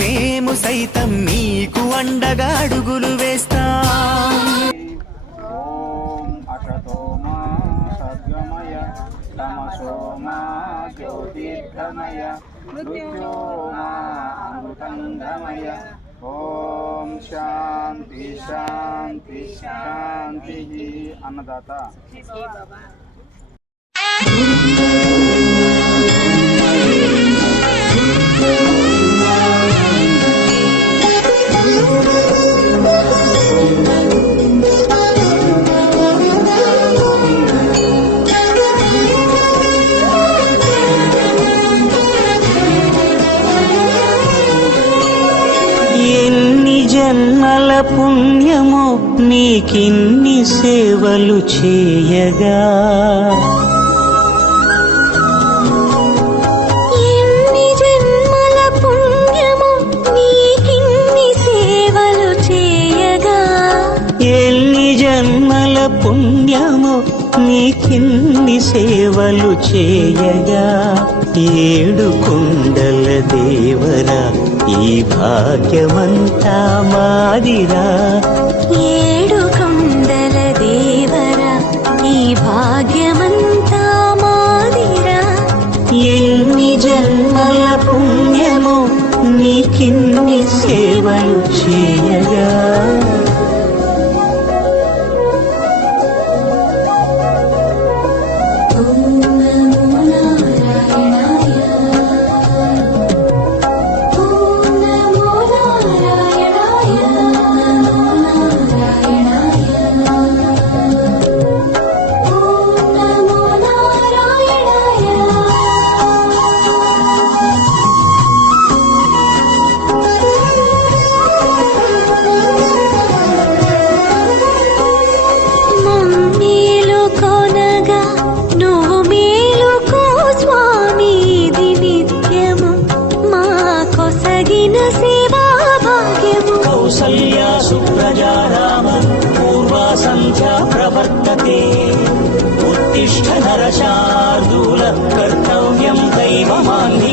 మేము సైతం నీకు అండగా అడుగులు వేస్తాం. ఓం అషతోమా సద్గమయ తమసోమా జ్యోతిర్గమయ మృత్యోర్మా అమృతంగమయ. ఓం శాంతి శాంతి శాంతి. అన్నదాత జన్మల పుణ్యము నీకిన్ని సేవలు చేయగా, ఎన్ని జన్మల పుణ్యము నీకిన్ని సేవలు చేయగా, ఎన్ని జన్మల పుణ్యము నీకిన్ని సేవలు చేయగా, ఏడు కొండల దేవరా ఈ భాగ్యమంతా మాదిరా, ఏడు కొండల దేవరా ఈ భాగ్యమంతా మాదిరా. ఎన్ని జన్మల పుణ్యము నీకిన్ని సేవలు చేయగా. ప్రవర్తతే ఉత్తిష్ఠ నరశార్దూల కర్తవ్యం దైవమాన్య.